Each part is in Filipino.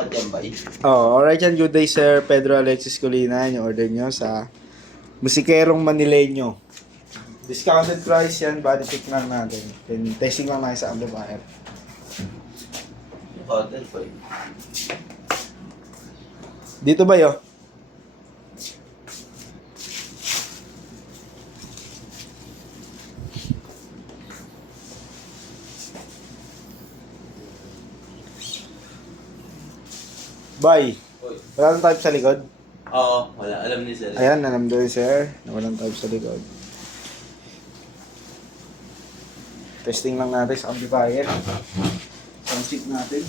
apat yan ba? Oh, alright yan. Good day, Sir Pedro Alexis Colina. Yung order nyo sa Musikerong Manileño. Discounted price yan. Body check lang natin. Then, testing lang natin sa amplifier. Hotel pa Dito ba yo? Bye. Wala nang type sa likod. Oo, wala. Alam ni sir. Ayan, alam doon, sir. Na walang type sa likod. Testing lang natin sa amplifier. Sound check natin.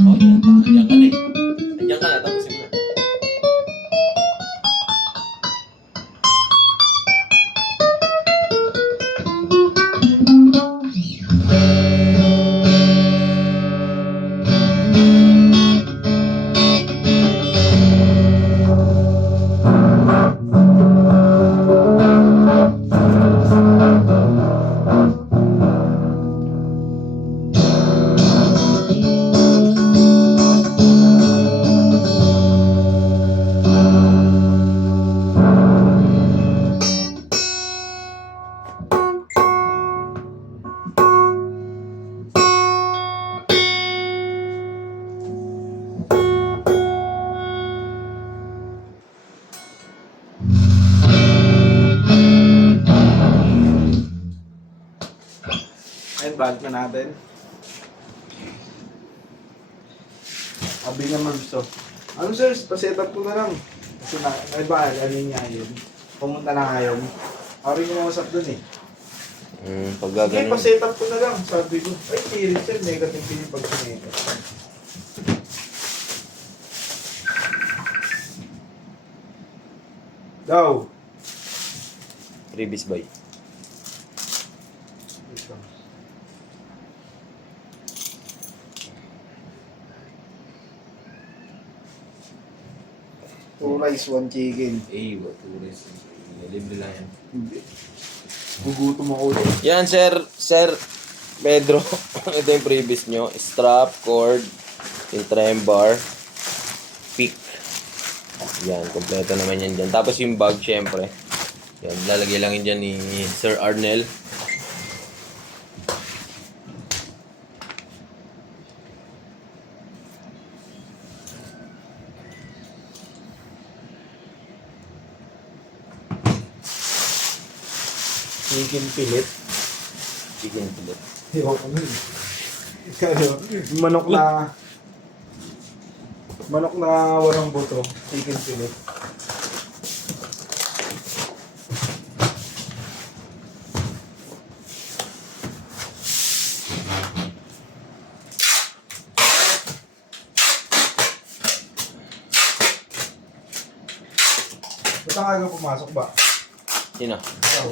Oo, andiyan ka na eh. Andiyan ka na, tapusin mo na. Ayun, bag na natin. Abi naman gusto. Ano sir, pa-setup ko na lang. Kasi may baal, ano niya yun. Pumunta na ngayon. Ari ko mamasap dun eh. Pag Sige, gaganon. pa-setup ko na lang. Sabi ko, ay, tirit sir, negative pili pag sineto. Daw. Previous buy. Two rice, one chicken. Eh, what tourist? Libre lang yan. Hindi. Gugutom ako ulit. Yan, Sir Pedro. Ito yung previous nyo. Strap, cord, yung trem bar, pick. Yan, kompleto naman yan dyan. Tapos yung bag, syempre. Yan, lalagay lang yun dyan ni Sir Arnel. Chicken fillet. Chicken fillet. Yo, ano yun? Kaya, manok na walang buto. Chicken fillet. Ba't ang aga pumasok ba? Sino? Ikaw.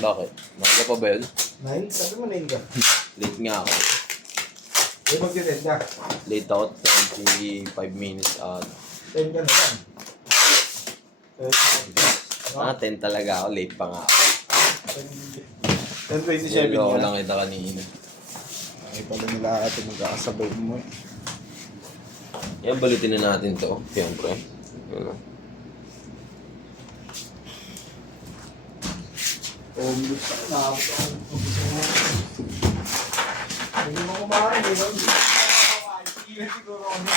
Bakit? Maaga pa ba yun? 9? Sabi mo 9 ka. Late nga ako. Eh, mag-10 ka. Late ako, 25 minutes at 10 ka na lang. 10 talaga ako. Late pa nga ako. 10:27 Niloko ka. lang kita kanina. Ay, pala nila ate magkakasabay mo eh. Yan, balitin na natin to. Siyempre. Ano? Umbus na, nakapot ako. Hindi mo kumain, di ba? Hindi mo kumain. Sige, siguro ako na.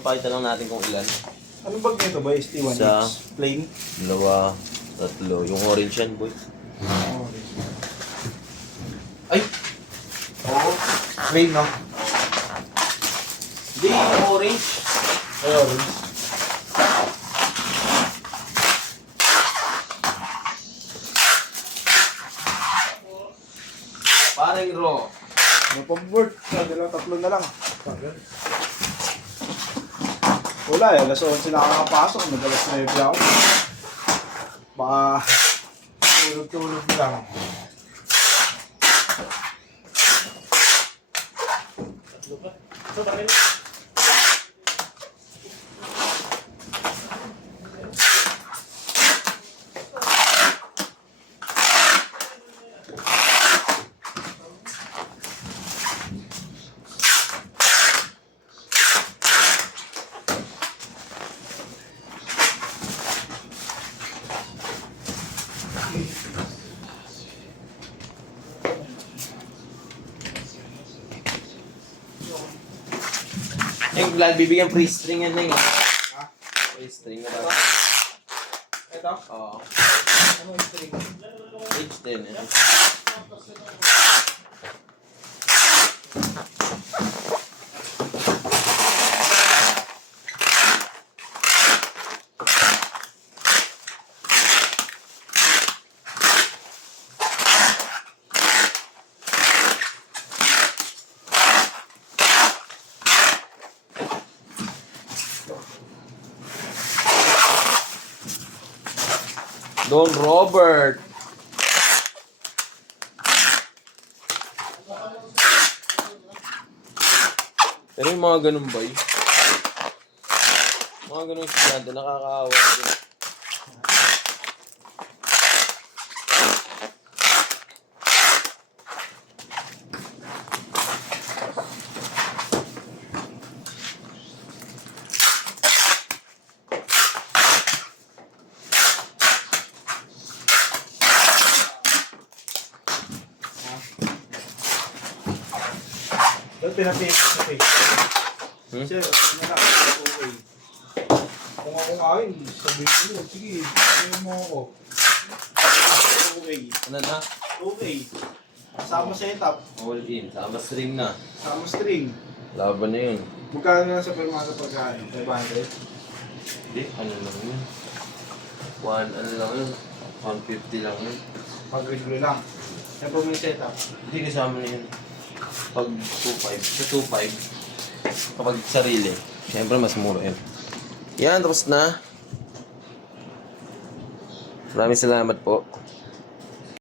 Napakita lang natin kung ilan. Anong bag nito ba? ST1X? Isa. Plain? Dalawa, tatlo. Yung orange yan, boy. Ay! Oo. Plain, no? Hindi, yung orange. Ay, orange. Parang raw. May pang-board. Tatlo na lang. Wala eh. Alas 11 na nakakapasok. Nag-alas 9 ako. Baka tulog-tulog lang. Yung vlog, bibigyan free string yan na yun. Ha? Free string na ba? Ito? Oo. Ano yung string? H10 eh. Don Robert. Pero yung mga ganun ba mga ganun estudyante, nakakaawa din. Ba't pinapihit ko sa face? Sir, ano lang, okay. Kung ako kain, sabihin ko, sige, sabihin mo ako. Okay. Ano na? Okay. Sama setup, All in. Sama string na. sama string. Laban na yun. Magkano na sa permasa pagkain? 500? Hindi, ano lang yun. Ano lang yun. 150 lang yun. Pag-regular lang. Yan po may setup. Hindi kasama na yun. Pag 2.5. Sa 2.5. Kapag sarili. Siyempre mas mura yun. Yan, tapos na. Maraming salamat po.